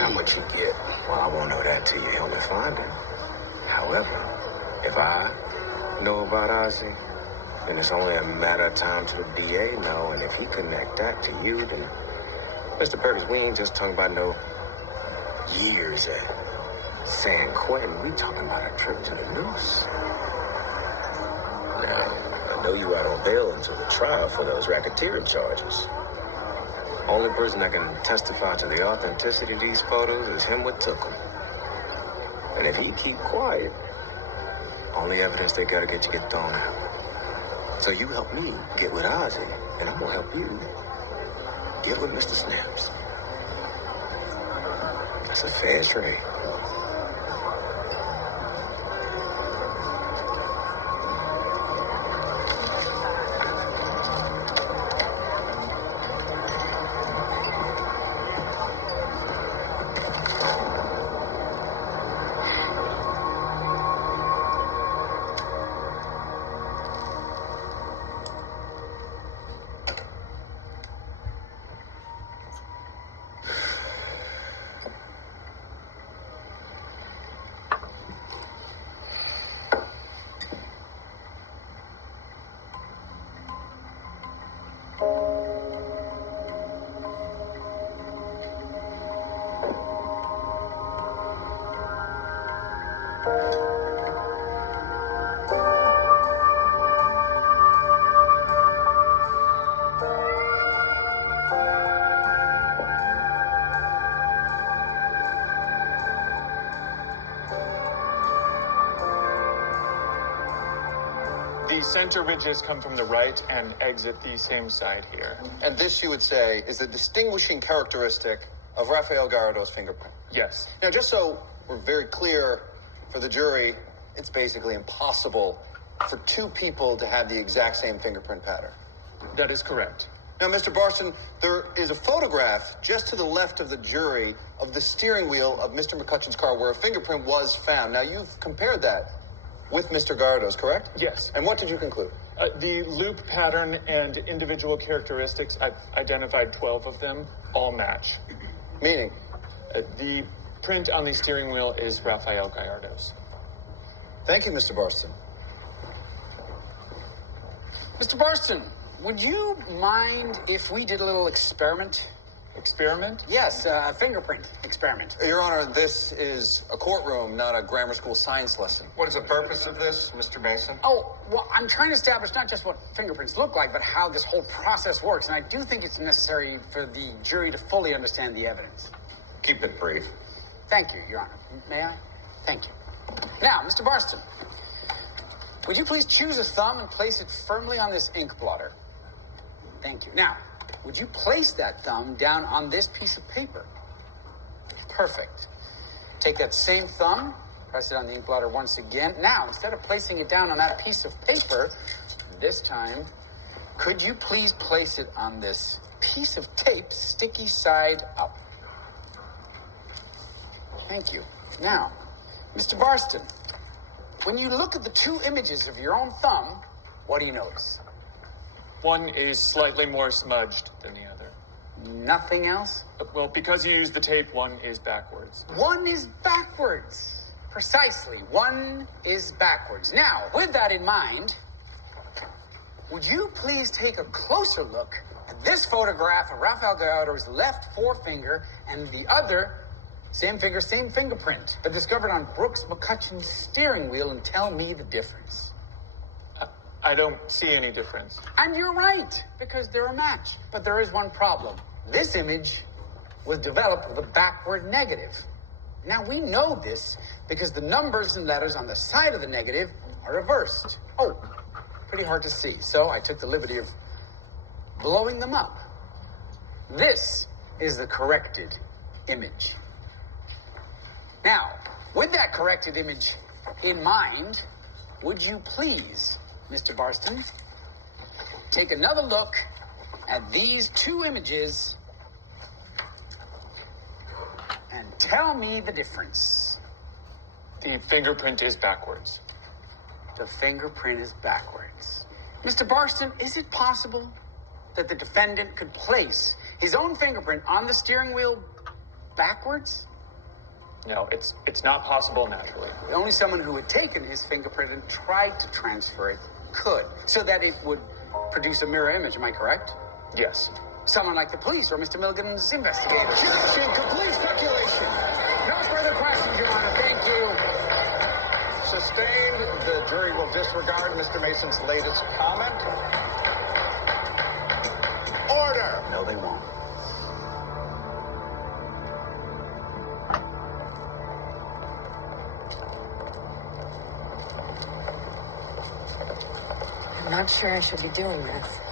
How much you get? Well, I won't know that till you help me find her. However, if I know about Ozzy, then it's only a matter of time till the DA know, and if he connect that to you, then Mr. Perkins, we ain't just talking about no years at San Quentin. We talking about a trip to the noose. Now, I know you out on bail until the trial for those racketeering charges. Only person that can testify to the authenticity of these photos is him what took them. And if he keep quiet, only evidence they gotta get to get thrown out. So you help me get with Ozzy, and I'm gonna help you get with Mr. Snaps. That's a fair trade. The center ridges come from the right and exit the same side here. And this, you would say, is the distinguishing characteristic of Rafael Gallardo's fingerprint. Yes. Now, just so we're very clear for the jury, it's basically impossible for two people to have the exact same fingerprint pattern. That is correct. Now, Mr. Barston, there is a photograph just to the left of the jury of the steering wheel of Mr. McCutcheon's car where a fingerprint was found. Now, you've compared that with Mr. Gallardo's, correct? Yes. And what did you conclude? The loop pattern and individual characteristics, I've identified 12 of them, all match. Meaning? The print on the steering wheel is Rafael Gallardo's. Thank you, Mr. Barston. Mr. Barston, would you mind if we did a little experiment? Experiment? Yes, a fingerprint experiment. Your Honor, this is a courtroom, not a grammar school science lesson. What is the purpose of this, Mr. Mason? Oh, well, I'm trying to establish not just what fingerprints look like, but how this whole process works. And I do think it's necessary for the jury to fully understand the evidence. Keep it brief. Thank you, Your Honor. May I? Thank you. Now, Mr. Barston, would you please choose a thumb and place it firmly on this ink blotter? Thank you. Now, would you place that thumb down on this piece of paper? Perfect. Take that same thumb, press it on the ink blotter once again. Now, instead of placing it down on that piece of paper, this time, could you please place it on this piece of tape, sticky side up? Thank you. Now, Mr. Barston, when you look at the two images of your own thumb, what do you notice? One is slightly more smudged than the other. Nothing else? Well, because you used the tape, one is backwards. One is backwards. Precisely. One is backwards. Now, with that in mind, would you please take a closer look at this photograph of Rafael Gallardo's left forefinger and the other, same finger, same fingerprint, but discovered on Brooks McCutcheon's steering wheel, and tell me the difference. I don't see any difference. And you're right, because they're a match. But there is one problem. This image was developed with a backward negative. Now, we know this because the numbers and letters on the side of the negative are reversed. Oh, pretty hard to see. So I took the liberty of blowing them up. This is the corrected image. Now, with that corrected image in mind, would you please, Mr. Barston, take another look at these two images and tell me the difference. The fingerprint is backwards. The fingerprint is backwards. Mr. Barston, is it possible that the defendant could place his own fingerprint on the steering wheel backwards? No, it's not possible naturally. Only someone who had taken his fingerprint and tried to transfer it could, so that it would produce a mirror image. Am I correct? Yes. Someone like the police or Mr. Milligan's investigators. Objection! Complete speculation! No further questions, Your Honor. Thank you. Sustained. The jury will disregard Mr. Mason's latest comment. Order! No, they won't. I'm not sure I should be doing this.